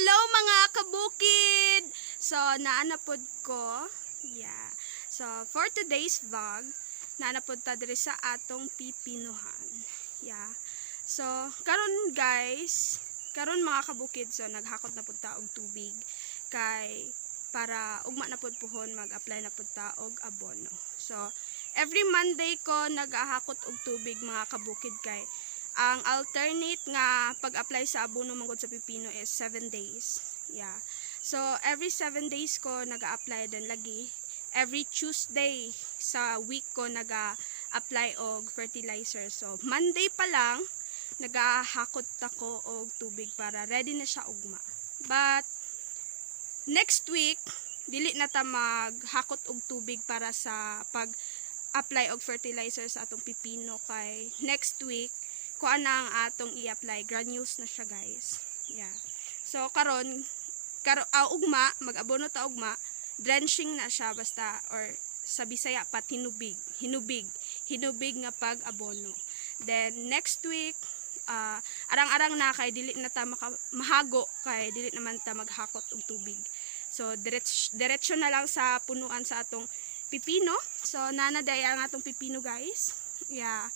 Hello mga kabukid! So, naanapod ko. Yeah. So, for today's vlog, naanapod ta diri sa atong pipinuhan. Yeah. So, karon guys, karon mga kabukid, so naghakot na pud ta og tubig kay para ugma na pud puhon mag-apply na pud ta og abono. So, every Monday ko nagahakot og tubig mga kabukid kay ang alternate nga pag-apply sa abono manggod sa pipino is 7 days. Yeah. So, every 7 days ko nag-a-apply din lagi. Every Tuesday sa week ko nag-a-apply og fertilizer. So, Monday pa lang nagahakot ako og tubig para ready na siya ugma. But next week dili na ta maghakot og tubig para sa pag-apply og fertilizer sa atong pipino kay next week kuan na ang atong i-apply, granules na siya guys. Yeah. So karon ugma, mag-abono ta ugma, drenching na siya basta or sa Bisaya pa hinubig nga pag-abono. Then next week arang-arang na kay dili na ta mahago kay dili naman ta maghakot og tubig. So diretso na lang sa punuan sa atong pipino. So nanaday ang atong pipino guys. Yeah.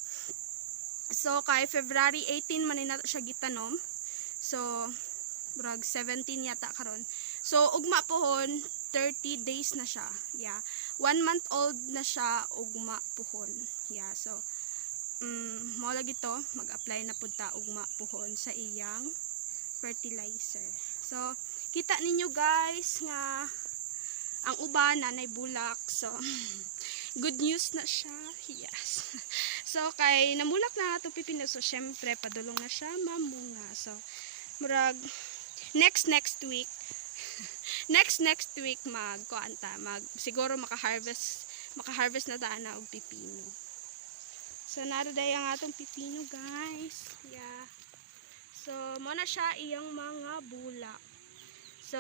So, kay February 18 man na siya gitanom. So, brag 17 yata karon. So, ugma pohon, 30 days na siya. Yeah. 1 month old na siya, ugma pohon. Yeah. So, mo lagi to, mag-apply na pud ta ugma pohon sa iyang fertilizer. So, kita ninyo guys nga ang uban nanay bulak. So, good news na siya. Yes. So, kay namulak na itong pipino. So, syempre, padulong na siya mamunga. So, murag, next week, next week, siguro maka-harvest na ta na og pipino. So, naraday ang atong pipino, guys. Yeah. So, muna siya iyang mga bulak. So,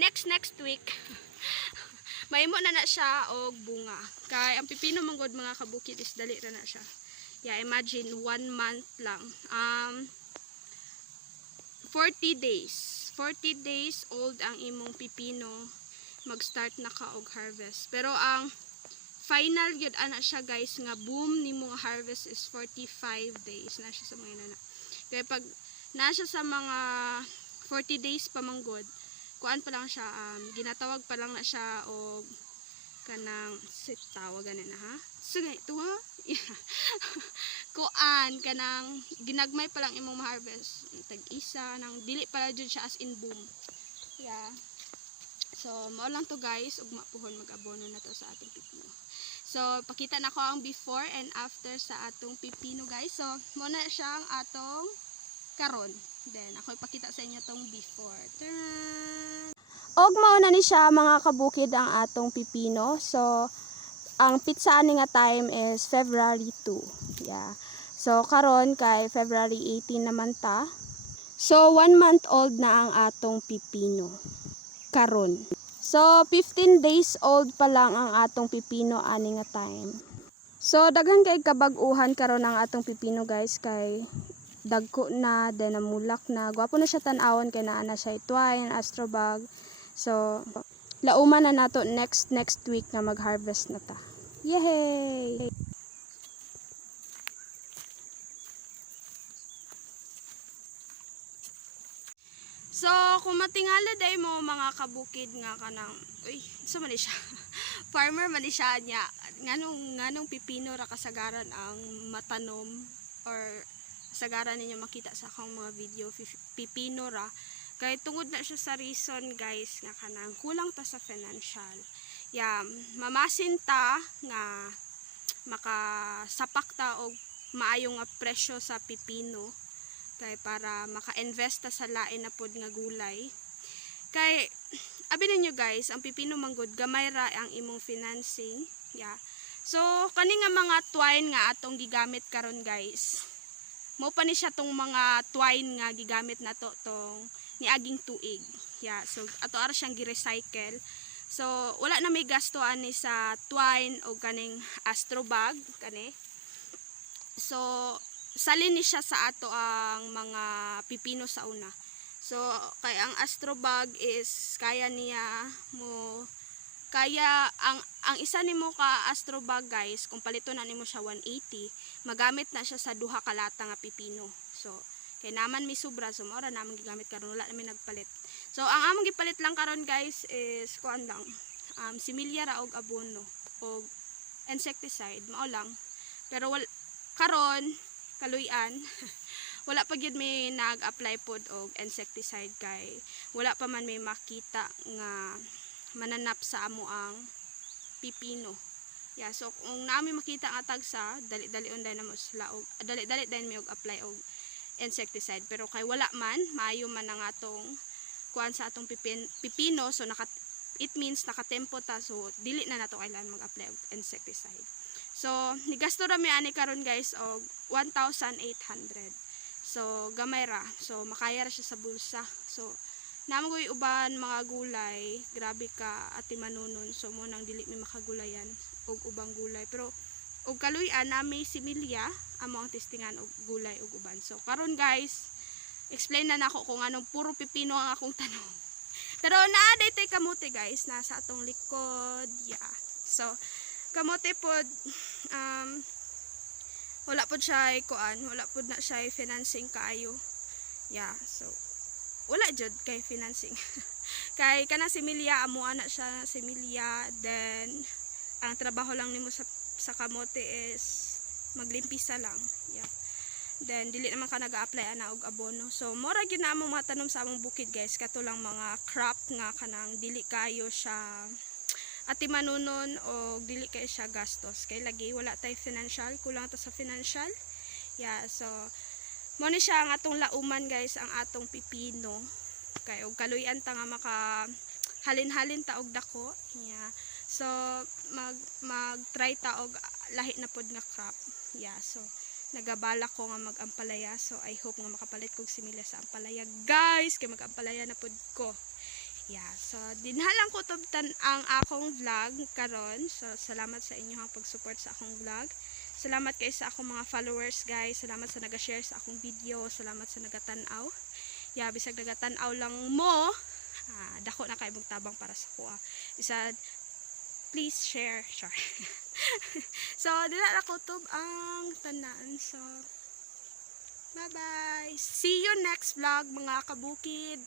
next week, mahimo na siya og bunga. Kay ang pipino manggod mga kabukid is dali ra na siya. Yeah, imagine 1 month lang. 40 days. 40 days old ang imong pipino, mag-start na ka og harvest. Pero ang final gyud ana siya guys nga boom nimo harvest is 45 days na siya sa mga inana. Kaya pag na siya sa mga 40 days pa manggod, kuan pa lang siya, ginatawag pa lang na siya og kanang tawag ganin ha. So ito ha. Yeah. Kuan kanang ginagmay pa lang imong ma-harvest tag-isa nang dili pala jud siya as in boom. Yeah. So mao lang to guys, ugma puhon mag-abono na to sa atong pipino. So pakita na ko ang before and after sa atong pipino guys. So mo na siya ang atong karon. Then ako ipakita sa inyo tong before. Taran! Og mao na ni siya mga kabukid ang atong pipino. So ang pitsa ani nga time is February 2. Yeah. So karon kay February 18 naman ta. So 1 month old na ang atong pipino karon. So 15 days old pa lang ang atong pipino ani nga time. So daghan kay kabag-uhan karon ang atong pipino guys kay dagko na, then namulak na. Gwapo na siya tan-awon kay naa na siya twine, astrobag. So, lauman na nato next week na mag-harvest na ta. Yay! So, kung matingala day mo mga kabukid nga kanang, uy, isa man siya. Farmer man siya niya. Nganong pipino ra kasagaran ang matanom or kasagaran ninyo makita sa akong mga video pipino ra. Kaya tungod na siya sa reason guys nga kanang kulang ta sa financial. Yeah, mamasin ta nga makasapak ta og maayong nga presyo sa pipino kay para maka-invest ta sa lain na pod nga gulay. Kay abi ninyo guys, ang pipino manggod gamay ra ang imong financing. Yeah. So kani nga mga twine nga atong gigamit karon guys. Mo pa ni siya tong mga twine nga gigamit nato tong niaging tuig. Yeah, so ato ara siyang gi-recycle. So wala na may gasto ani sa twine o kaning astrobag kani. So salin ni siya sa ato ang mga pipino sa una. So So kay ang astrobag is kaya niya mo kaya ang isa nimo ka astrobag guys, kung palito na nimo siya 180, magamit na siya sa duha ka lata nga pipino. So kay naman may sobra, so mora naman gigamit karon, wala namin nagpalit. So ang among gipalit lang karon guys is kuan lang, similya ra og abono og insecticide, mao lang. Pero karon kaluy-an wala pa gyud may nag-apply pod og insecticide kay wala pa man may makita nga mananap sa amo ang pipino. Yeah, so kung naami makita nga tagsa, dali-dali unday na mo sila og dali-dali din mi og apply og insecticide. Pero kay wala man, maayo man ang atong kuan sa atong pipino, so it means nakatempo ta, so dili na nato kailangan mag-apply og insecticide. So nigasto ra mi ani karon guys og 1,800. So gamay ra, so makaya ra siya sa bulsa. So namoy uban mga gulay, grabe ka ati manunon, so mo nang dili mi makagulayan og ubang gulay. Pero og kaluy-an nami similya amo ang testingan og gulay og uban. So karon guys, explain na nako kung anong puro pipino ang akong tanong. Pero naa day kamote guys, nasa atong likod. Yeah. So kamote pod wala pod siya kuan, wala pod na siya financing kaayo. Yeah, so wala jud kay financing. Kay kana similya amo ana siya similya, then ang trabaho lang nimo sa kamote is maglimpisa lang. Yeah. Then dili naman ka nag-a-apply ana og abono. So mora gyud na among mga tanom sa among bukid guys, kato lang mga crop nga kanang dili kayo siya ati manunon o dili kay siya gastos. Kay lagi wala tay financial, kulang ta sa financial. Yeah, so mo ni siya ang atong lauman guys, ang atong pipino. Kay og kaluy-an ta nga maka halin-halin ta og dako. Yeah. So mag-try ta og lahi na pod nga crop. Yeah, so nagabala ko nga mag-ampalaya. So I hope nga makapalit kog similya sa ampalaya guys, kay mag-ampalaya na pod ko. Yeah, so dinhalang ko tubtan ang akong vlog karon. So salamat sa inyong pag-support sa akong vlog. Salamat kay sa akong mga followers guys. Salamat sa naga-share sa akong video. Salamat sa nagatanaw. Yeah, bisag nagatanaw lang mo, dako na kay magtabang para sa kuha. Isa please share. So dila na ko tub ang tanan. So bye bye. See you next vlog mga kabukid.